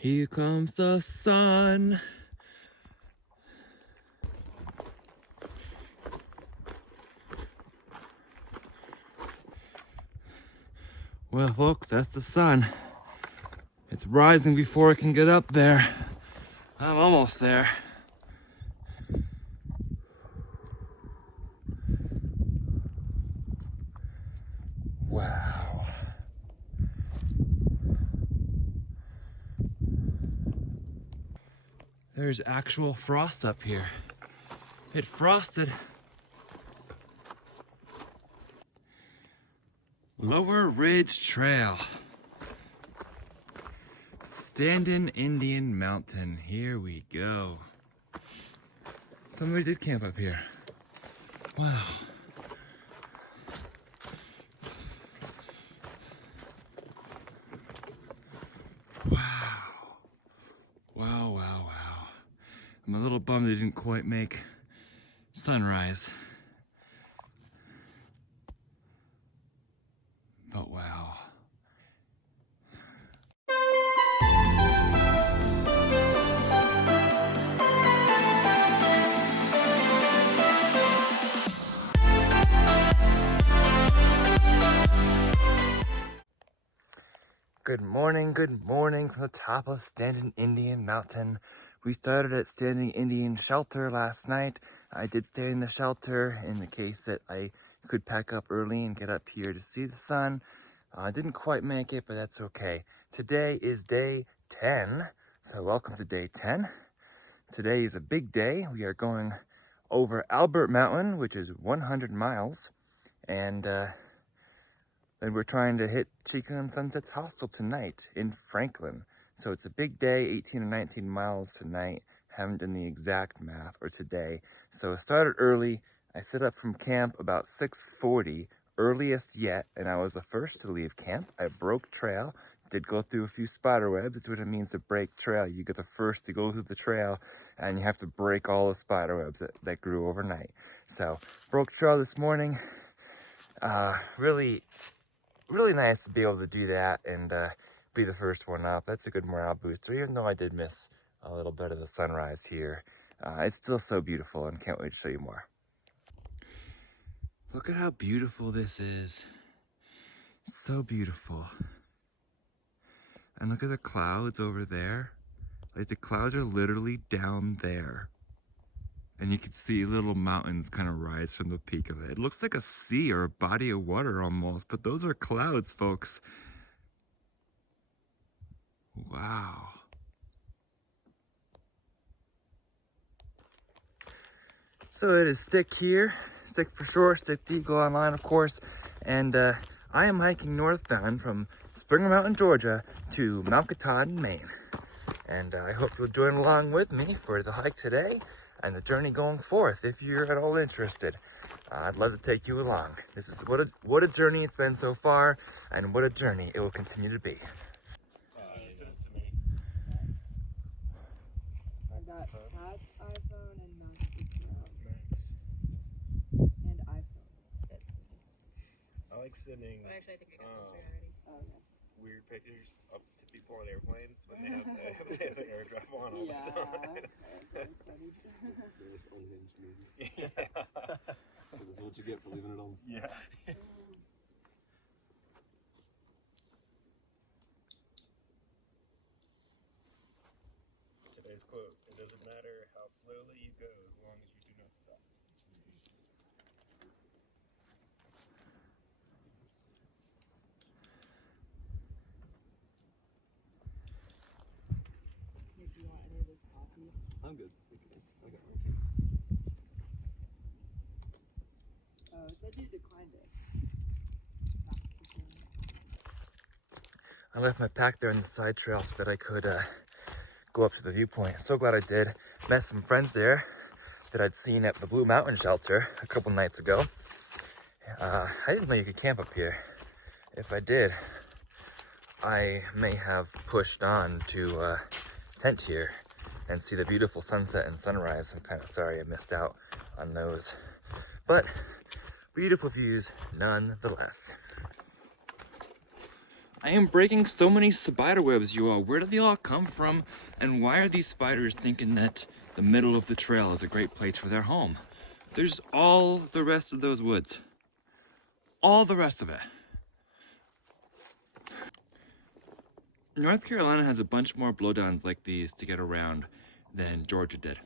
Here comes the sun. Well, folks, that's the sun. It's rising before it can get up there. I'm almost there. Wow. There's actual frost up here. It frosted. Lower Ridge Trail. Standing Indian Mountain. Here we go. Somebody did camp up here. Wow. Wow. Wow, wow, wow. I'm a little bummed they didn't quite make sunrise. But wow. Good morning from the top of Standing Indian Mountain. We started at Standing Indian Shelter last night. I did stay in the shelter in the case that I could pack up early and get up here to see the sun. I didn't quite make it, but that's okay. Today is day 10, so welcome to day 10. Today is a big day. We are going over Albert Mountain, which is 100 miles, and then we're trying to hit Chica and Sunset's Hostel tonight in Franklin. So it's a big day, 18 or 19 miles tonight. Haven't done the exact math or today. So I started early. I set up from camp about 6:40, earliest yet, and I was the first to leave camp. I broke trail, did go through a few spider webs. That's what it means to break trail. You get the first to go through the trail, and you have to break all the spider webs that grew overnight. So broke trail this morning. Really nice to be able to do that and be the first one up. That's a good morale booster, even though I did miss a little bit of the sunrise here. It's still so beautiful and can't wait to show you more. Look at how beautiful this is. So beautiful. And look at the clouds over there. Like the clouds are literally down there. And you can see little mountains kind of rise from the peak of it. It looks like a sea or a body of water almost, but those are clouds, folks. Wow. So it is Stick here, Stick for short, Stick the Eagle online, of course. And I am hiking northbound from Springer Mountain, Georgia to Mount Katahdin, Maine. And I hope you'll join along with me for the hike today and the journey going forth if you're at all interested. I'd love to take you along. This is what a journey it's been so far, and what a journey it will continue to be. Send it to me. I got Pat's iPhone and Matt's Thanks. and iPhone. I like sending Well, actually, I think I got this already. Oh, yeah. weird pictures up to before the airplanes when they have the airdrop on all the time. That's funny. They're just unhinged movies. Yeah. That's what you get for leaving it on. Yeah. Today's quote: "It doesn't matter how slowly you go as long as you do not stop." Here, do you want any of this coffee? I'm good. Okay. I got one too. Oh, it said you declined it. I left my pack there on the side trail so that I could go up to the viewpoint. So glad I did. Met some friends there that I'd seen at the Blue Mountain Shelter a couple nights ago. I didn't know you could camp up here. If I did, I may have pushed on to tent here and see the beautiful sunset and sunrise. I'm kind of sorry I missed out on those. But beautiful views nonetheless. I am breaking so many spider webs, you all. Where did they all come from? And why are these spiders thinking that the middle of the trail is a great place for their home? There's all the rest of those woods. All the rest of it. North Carolina has a bunch more blowdowns like these to get around than Georgia did.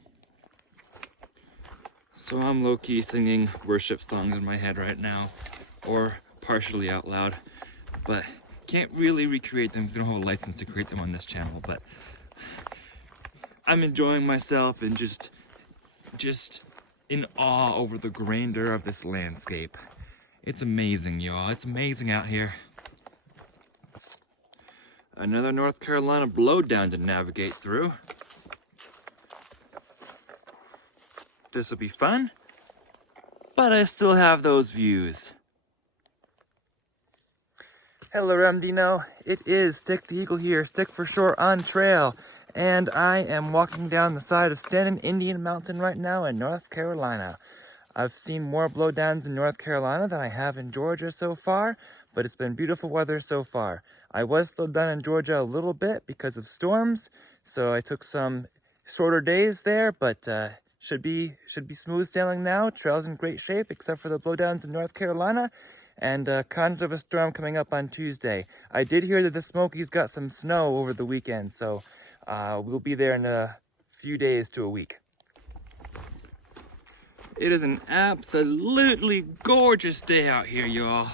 So I'm low-key singing worship songs in my head right now, or partially out loud, but can't really recreate them because I don't have a license to create them on this channel. But I'm enjoying myself and just in awe over the grandeur of this landscape. It's amazing, y'all. It's amazing out here. Another North Carolina blowdown to navigate through. This will be fun, but I still have those views. Hello, Ramdino. It is Stick the Eagle here, Stick for Short on trail, and I am walking down the side of Standing Indian Mountain right now in North Carolina. I've seen more blowdowns in North Carolina than I have in Georgia so far, but it's been beautiful weather so far. I was slowed down in Georgia a little bit because of storms, so I took some shorter days there, but should be smooth sailing now. Trail's in great shape except for the blowdowns in North Carolina, and kind of a storm coming up on Tuesday. I did hear that the Smokies got some snow over the weekend, so we'll be there in a few days to a week. It is an absolutely gorgeous day out here, y'all.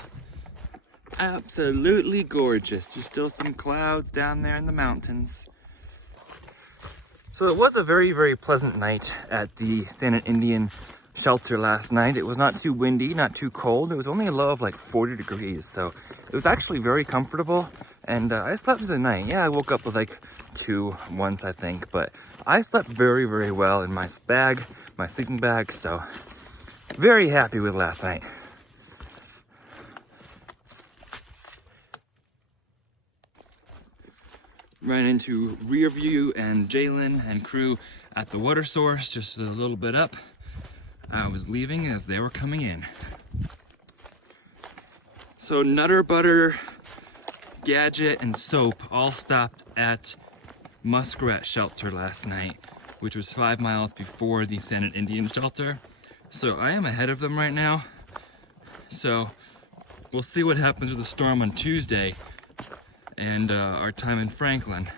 Absolutely gorgeous. There's still some clouds down there in the mountains. So it was a very, very pleasant night at the Standing Indian shelter last night. It was not too windy, not too cold. It was only a low of like 40 degrees, so it was actually very comfortable. And I slept through the night. Yeah, I woke up with like 2 once, I think, but I slept very, very well in my bag, my sleeping bag, so very happy with last night. Ran into Rearview and Jalen and crew at the water source, just a little bit up. I was leaving as they were coming in. So Nutter Butter, Gadget, and Soap all stopped at Muskrat Shelter last night, which was 5 miles before the Standing Indian shelter. So I am ahead of them right now. So we'll see what happens with the storm on Tuesday and our time in Franklin.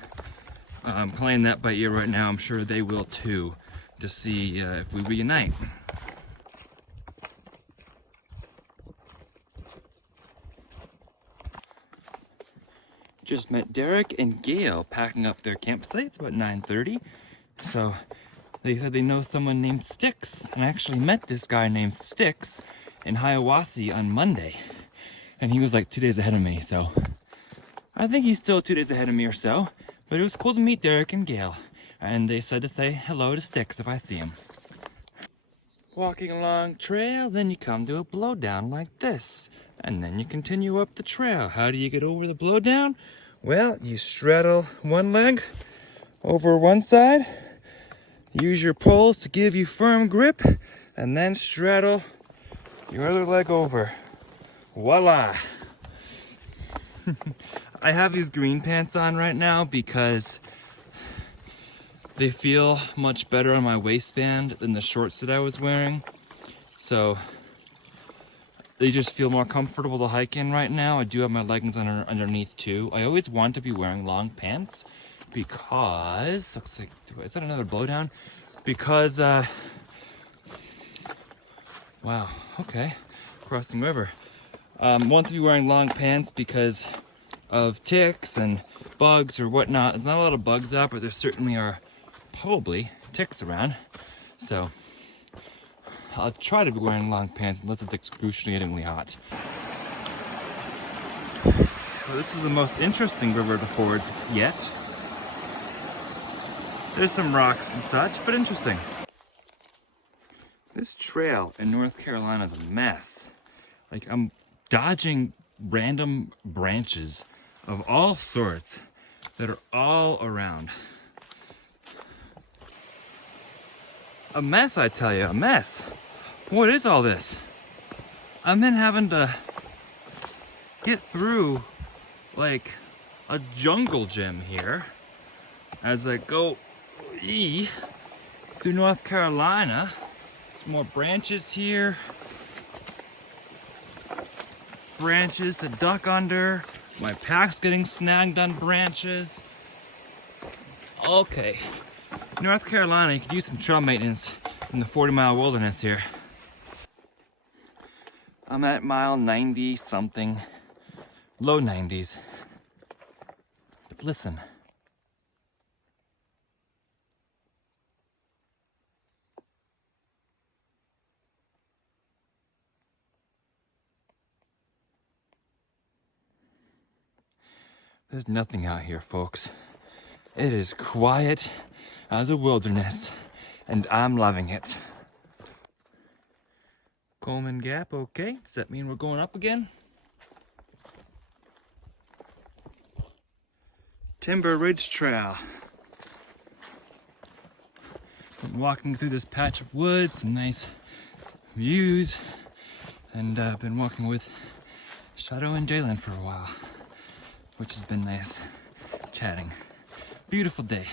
I'm playing that by ear right now. I'm sure they will too, to see if we reunite. Just met Derek and Gail packing up their campsite. It's about 9:30. So they said they know someone named Sticks, and I actually met this guy named Sticks in Hiawassee on Monday. And he was like 2 days ahead of me, so I think he's still 2 days ahead of me or so. But it was cool to meet Derek and Gail. And they said to say hello to Sticks if I see him. Walking along trail, then you come to a blowdown like this. And then you continue up the trail. How do you get over the blowdown? Well, you straddle one leg over one side. Use your poles to give you firm grip. And then straddle your other leg over. Voila! I have these green pants on right now because they feel much better on my waistband than the shorts that I was wearing. So they just feel more comfortable to hike in right now. I do have my leggings underneath too. I always want to be wearing long pants because, looks like, is that another blowdown? Because, wow, okay, crossing river. Want to be wearing long pants because of ticks and bugs or whatnot. There's not a lot of bugs out, but there certainly are probably ticks around. So I'll try to be wearing long pants unless it's excruciatingly hot. Well, this is the most interesting river to ford yet. There's some rocks and such, but interesting. This trail in North Carolina is a mess. Like, I'm dodging random branches of all sorts that are all around. A mess, I tell you, a mess. What is all this? I've been having to get through like a jungle gym here as I go through North Carolina. Some more branches here. Branches to duck under. My pack's getting snagged on branches. Okay, North Carolina, you could use some trail maintenance in the 40-mile wilderness here. I'm at mile 90 something, low 90s. But listen. There's nothing out here, folks. It is quiet as a wilderness, and I'm loving it. Coleman Gap, okay. Does that mean we're going up again? Timber Ridge Trail. Been walking through this patch of woods, some nice views, and I've been walking with Shadow and Jalen for a while, which has been nice chatting. Beautiful day.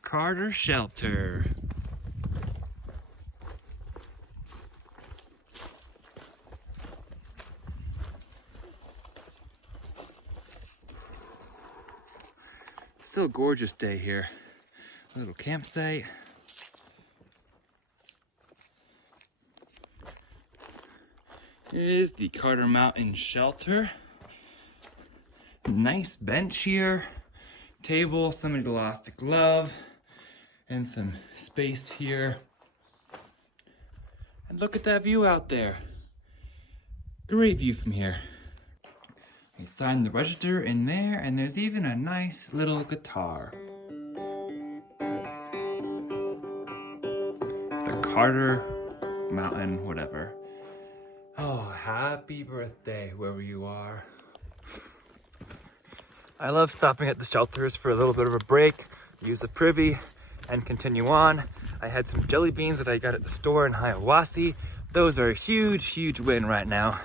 Carter Shelter. Still a gorgeous day here. A little campsite. Is the Carter Mountain Shelter. Nice bench here, table, somebody lost a glove, and some space here. And look at that view out there. Great view from here. We signed the register in there, and there's even a nice little guitar. The Carter Mountain, whatever. Oh, happy birthday, wherever you are. I love stopping at the shelters for a little bit of a break, use the privy, and continue on. I had some jelly beans that I got at the store in Hiawassee. Those are a huge, huge win right now.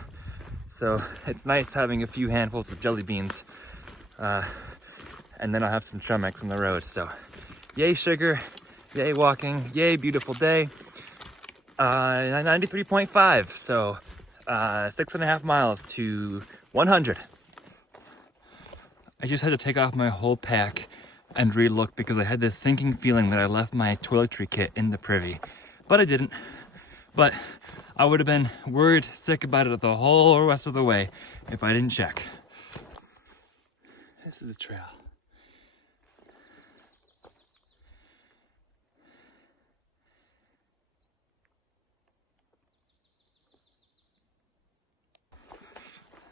So it's nice having a few handfuls of jelly beans. And then I'll have some Chemex on the road. So yay sugar, yay walking, yay beautiful day. 93.5, so 6.5 miles to 100. I just had to take off my whole pack and re-look because I had this sinking feeling that I left my toiletry kit in the privy, but I didn't. But I would have been worried sick about it the whole rest of the way if I didn't check. This is a trail.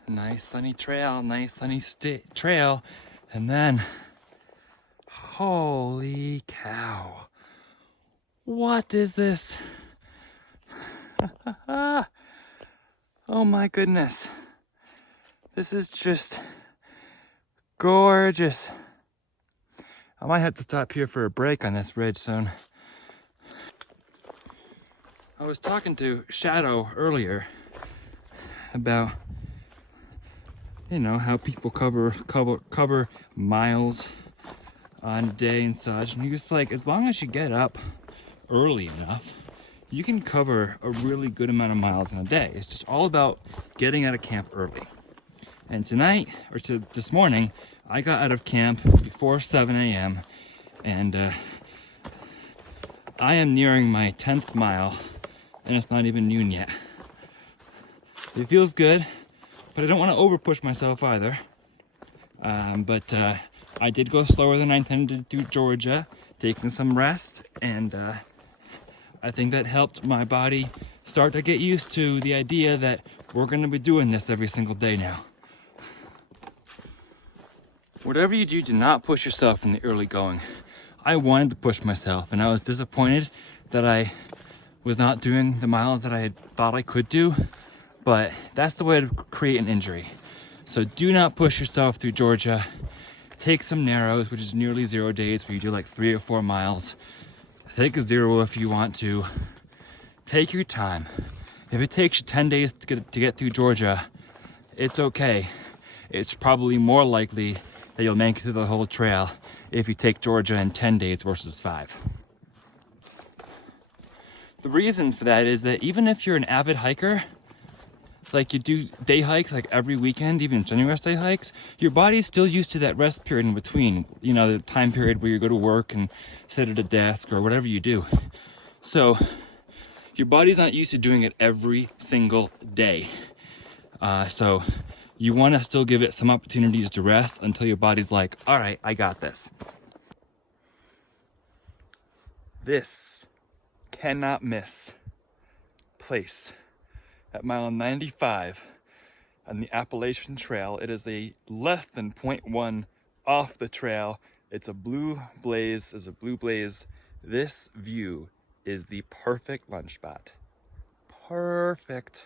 Nice sunny trail, nice sunny trail, and then, holy cow, what is this? Oh my goodness, this is just gorgeous. I might have to stop here for a break on this ridge soon. I was talking to Shadow earlier about, you know, how people cover miles on a day and such. And he was like, as long as you get up early enough, you can cover a really good amount of miles in a day. It's just all about getting out of camp early. And tonight, or this morning, I got out of camp before 7 a.m. and I am nearing my 10th mile, and it's not even noon yet. It feels good, but I don't want to over push myself either. But I did go slower than I intended to do Georgia, taking some rest, and I think that helped my body start to get used to the idea that we're going to be doing this every single day now. Whatever you do not push yourself in the early going. I wanted to push myself, and I was disappointed that I was not doing the miles that I had thought I could do. But that's the way to create an injury. So do not push yourself through Georgia. Take some narrows, which is nearly 0 days, where you do like 3 or 4 miles. Take a 0 if you want to. Take your time. If it takes you 10 days to get through Georgia, it's okay. It's probably more likely that you'll make it through the whole trail if you take Georgia in 10 days versus 5. The reason for that is that even if you're an avid hiker, like you do day hikes like every weekend, even generous day hikes, your body's still used to that rest period in between, you know, the time period where you go to work and sit at a desk or whatever you do. So your body's not used to doing it every single day. So you want to still give it some opportunities to rest until your body's like, all right, I got this. This cannot miss place at mile 95 on the Appalachian Trail. It is a less than 0.1 off the trail. It's a blue blaze. This view is the perfect lunch spot. Perfect.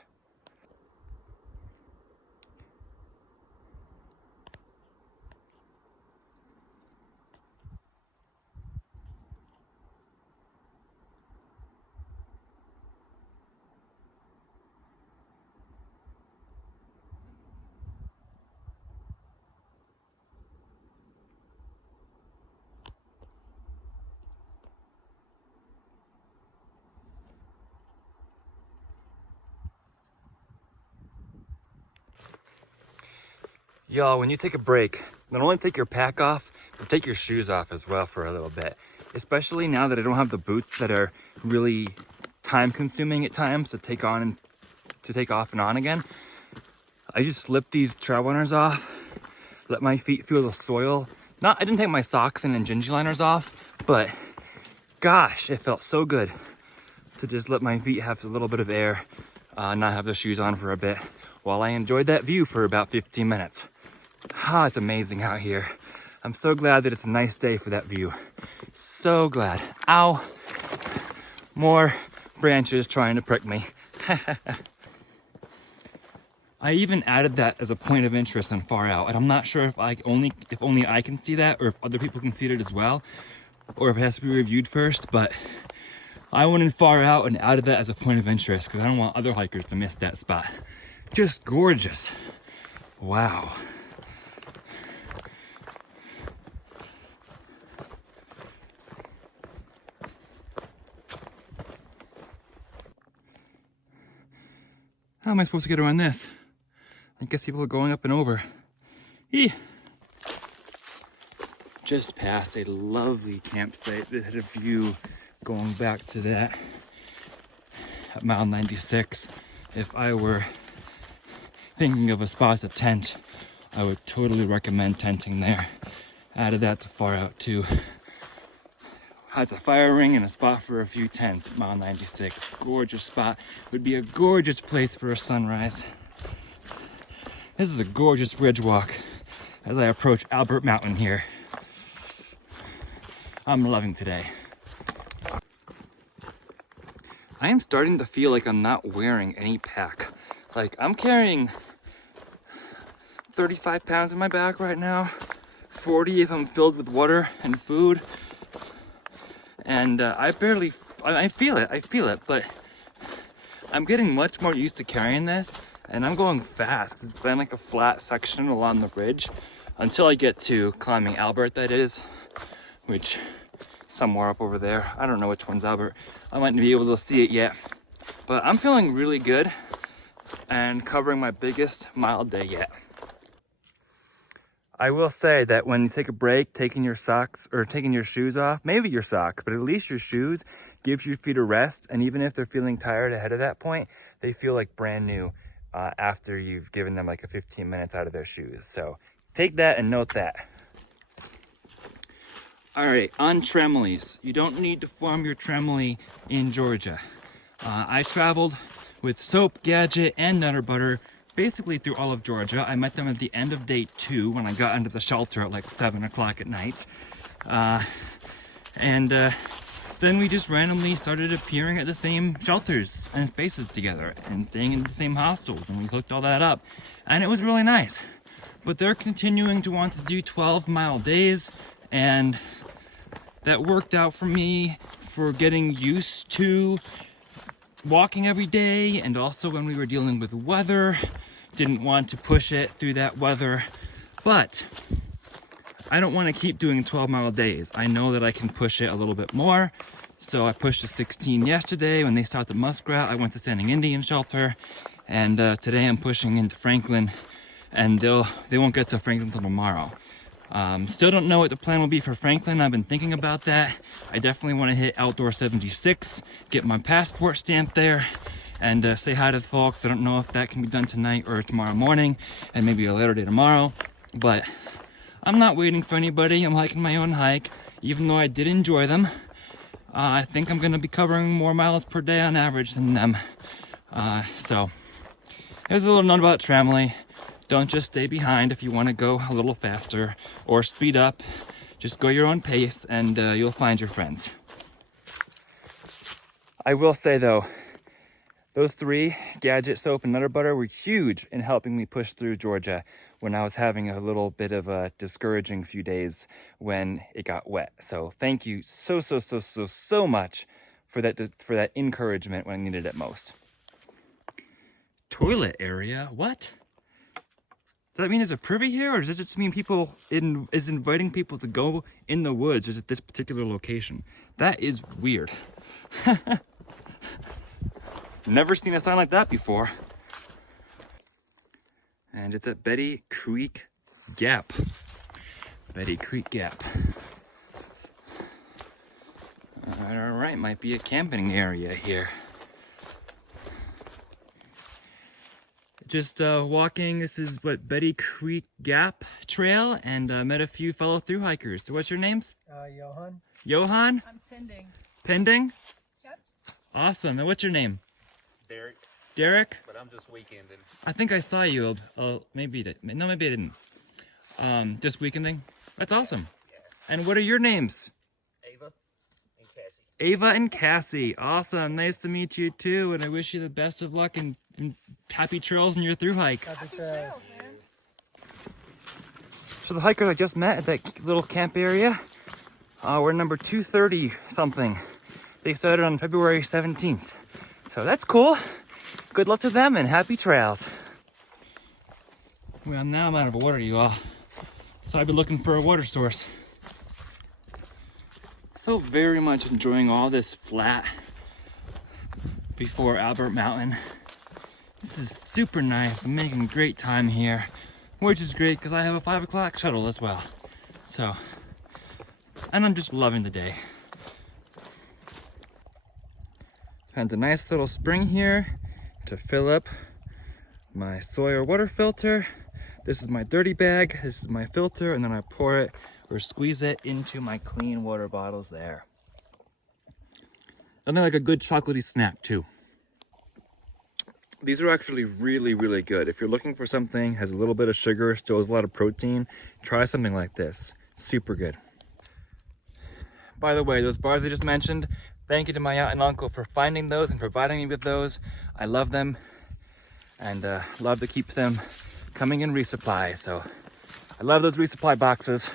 Y'all, when you take a break, not only take your pack off, but take your shoes off as well for a little bit. Especially now that I don't have the boots that are really time consuming at times to take off and on again. I just slip these trail runners off, let my feet feel the soil. I didn't take my socks and gingy liners off, but gosh, it felt so good to just let my feet have a little bit of air, not have the shoes on for a bit, while I enjoyed that view for about 15 minutes. It's amazing out here. I'm so glad that it's a nice day for that view. So glad. Ow! More branches trying to prick me. I even added that as a point of interest on Far Out, and I'm not sure if only I can see that, or if other people can see it as well, or if it has to be reviewed first. But I went in Far Out and added that as a point of interest because I don't want other hikers to miss that spot. Just gorgeous. Wow. How am I supposed to get around this? I guess people are going up and over. Eeh. Just past a lovely campsite that had a view going back to that at mile 96. If I were thinking of a spot to tent, I would totally recommend tenting there. Added that to Far Out too. Has a fire ring and a spot for a few tents at mile 96. Gorgeous spot. Would be a gorgeous place for a sunrise. This is a gorgeous ridge walk as I approach Albert Mountain here. I'm loving today. I am starting to feel like I'm not wearing any pack. Like I'm carrying 35 pounds in my back right now. 40 if I'm filled with water and food. And I feel it, but I'm getting much more used to carrying this, and I'm going fast because it's been like a flat section along the ridge until I get to climbing Albert, that is, which somewhere up over there. I don't know which one's Albert. I might not be able to see it yet, but I'm feeling really good and covering my biggest mile day yet. I will say that when you take a break, taking your socks or taking your shoes off, maybe your socks, but at least your shoes, gives your feet a rest. And even if they're feeling tired ahead of that point, they feel like brand new after you've given them like a 15 minutes out of their shoes. So take that and note that. All right, on tremolis. You don't need to form your tremoli in Georgia. I traveled with Soap, Gadget, and Nutter Butter basically through all of Georgia. I met them at the end of day 2 when I got into the shelter at like 7 o'clock at night. Then we just randomly started appearing at the same shelters and spaces together and staying in the same hostels, and we hooked all that up. And it was really nice. But they're continuing to want to do 12-mile days, and that worked out for me for getting used to walking every day, and also when we were dealing with weather, didn't want to push it through that weather. But I don't want to keep doing 12-mile days. I know that I can push it a little bit more. So I pushed to 16 yesterday. When they stopped at Muskrat, I went to Standing Indian Shelter. And today I'm pushing into Franklin, and they won't get to Franklin until tomorrow. Still don't know what the plan will be for Franklin. I've been thinking about that. I definitely want to hit Outdoor 76, get my passport stamped there, and say hi to the folks. I don't know if that can be done tonight or tomorrow morning, and maybe a later day tomorrow. But I'm not waiting for anybody. I'm hiking my own hike, even though I did enjoy them. I think I'm going to be covering more miles per day on average than them. So there's a little note about Tramley. Don't just stay behind if you want to go a little faster or speed up. Just go your own pace, and you'll find your friends. I will say though, those 3, Gadget, Soap, and Nutter Butter, were huge in helping me push through Georgia when I was having a little bit of a discouraging few days when it got wet. So thank you so much for that encouragement when I needed it most. Toilet area? What? Does that mean there's a privy here, or does it just mean people is inviting people to go in the woods at this particular location? That is weird. Never seen a sign like that before. And it's at Betty Creek Gap. Betty Creek Gap. All right, might be a camping area here. Just walking, this is what, Betty Creek Gap Trail, and met a few fellow through hikers. So what's your names? Johan. Johan? I'm pending. Pending? Yep. Awesome. And what's your name? Derek, Derek? but I'm just weekending. I think I saw you. Maybe you did. No, maybe I didn't. Just weekending? That's awesome. Yeah. And what are your names? Ava and Cassie. Ava and Cassie. Awesome. Nice to meet you too. And I wish you the best of luck and happy trails in your through hike. Happy trails, man. So the hikers I just met at that little camp area, we're number 230 something. They started on February 17th. So that's cool. Good luck to them and happy trails. Well, now I'm out of water, you all. So I've been looking for a water source. So very much enjoying all this flat before Albert Mountain. This is super nice. I'm making great time here, which is great because I have a 5 o'clock shuttle as well. So, and I'm just loving the day. Found a nice little spring here to fill up my Sawyer water filter. This is my dirty bag, this is my filter, and then I pour it or squeeze it into my clean water bottles there. Something like a good chocolatey snack too. These are actually really good. If you're looking for something has a little bit of sugar, still has a lot of protein, try something like this. Super good. By the way, those bars I just mentioned, thank you to my aunt and uncle for finding those and providing me with those. I love them and love to keep them coming in resupply. So I love those resupply boxes.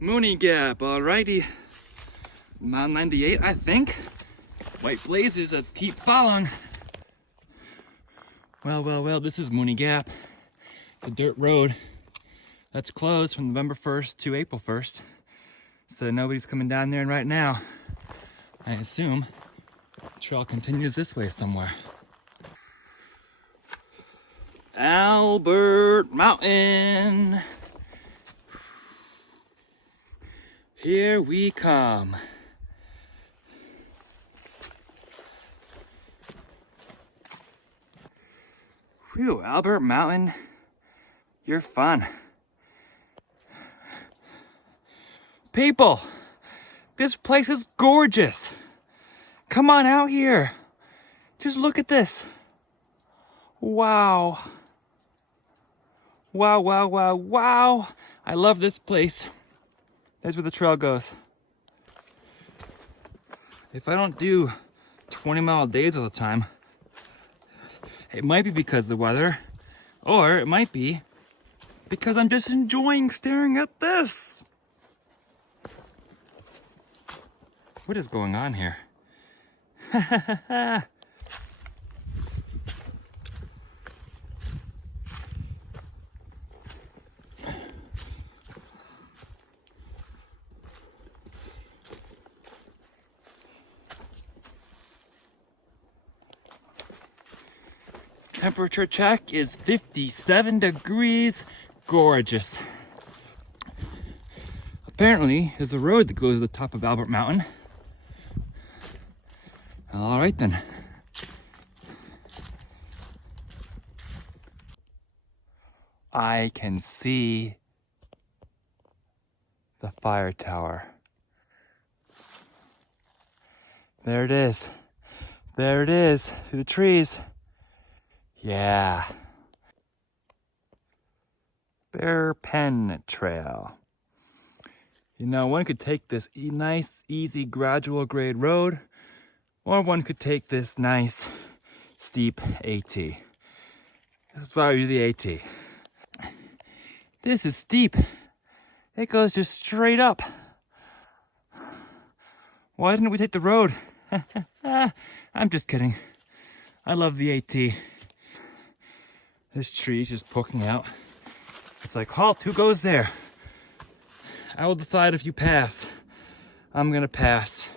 Mooney Gap, alrighty. Mile 98, I think. White blazers, let's keep following. Well, this is Mooney Gap. The dirt road that's closed from November 1st to April 1st. So nobody's coming down there right now. I assume the trail continues this way somewhere. Albert Mountain. Here we come. Phew, Albert Mountain, you're fun. People, this place is gorgeous. Come on out here. Just look at this. Wow. Wow. I love this place. That's where the trail goes. If I don't do 20-mile days all the time, it might be because of the weather, or it might be because I'm just enjoying staring at this. What is going on here? Temperature check is 57 degrees. Gorgeous. Apparently, there's a road that goes to the top of Albert Mountain. All right then. I can see the fire tower. There it is. There it is, through the trees. Yeah. Bear Pen Trail. You know, one could take this nice, easy, gradual grade road, or one could take this nice, steep AT. This is why we do the AT. This is steep. It goes just straight up. Why didn't we take the road? I'm just kidding. I love the AT. This tree is just poking out. It's like, halt, who goes there? I will decide if you pass. I'm gonna pass.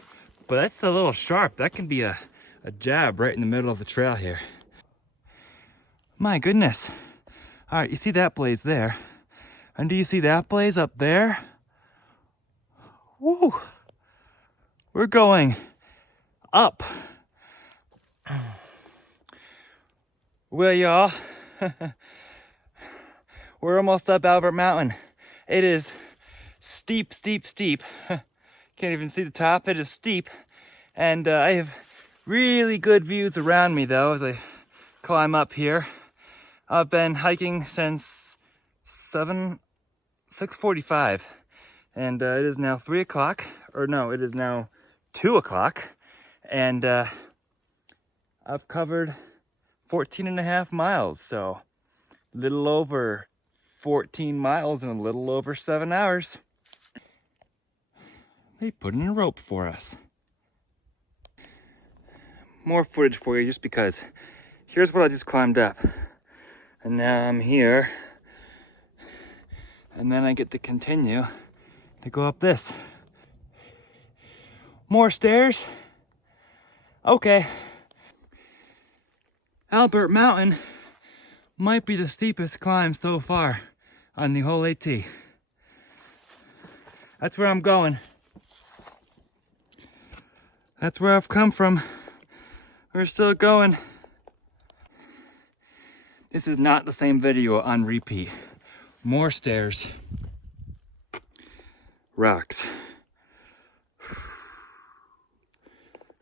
But that's a little sharp. That can be a jab right in the middle of the trail here. My goodness. All right, you see that blaze there. And do you see that blaze up there? Woo! We're going up. Well, y'all, we're almost up Albert Mountain. It is steep, steep, steep. Can't even see the top. It is steep. And I have really good views around me, though, as I climb up here. I've been hiking since 6:45. And it is now 3 o'clock. Or no, it is now 2 o'clock. And I've covered 14 and a half miles. So a little over 14 miles in a little over 7 hours. They put in a rope for us. More footage for you just because. Here's what I just climbed up. And now I'm here. And then I get to continue to go up this. More stairs? Okay. Albert Mountain might be the steepest climb so far on the whole AT. That's where I'm going. That's where I've come from. We're still going. This is not the same video on repeat. More stairs. Rocks.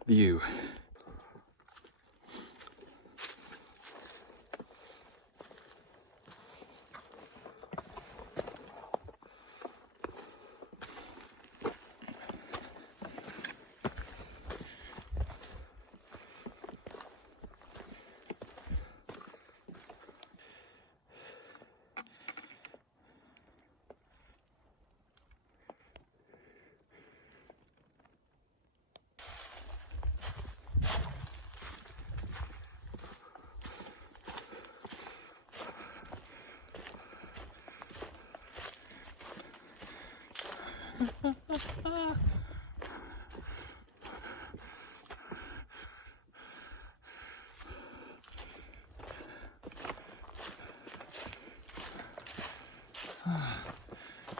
View.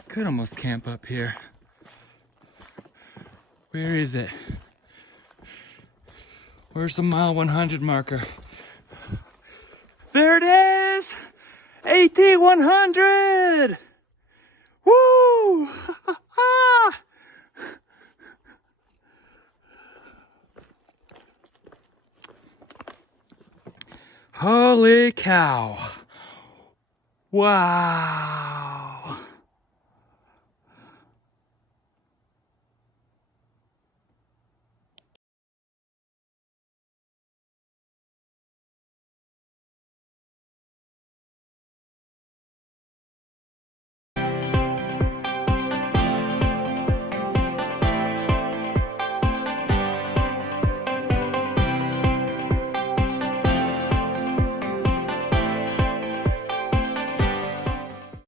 Could almost camp up here. Where is it? Where's the mile 100 marker? There it is! AT 100! Woo! Holy cow. Wow.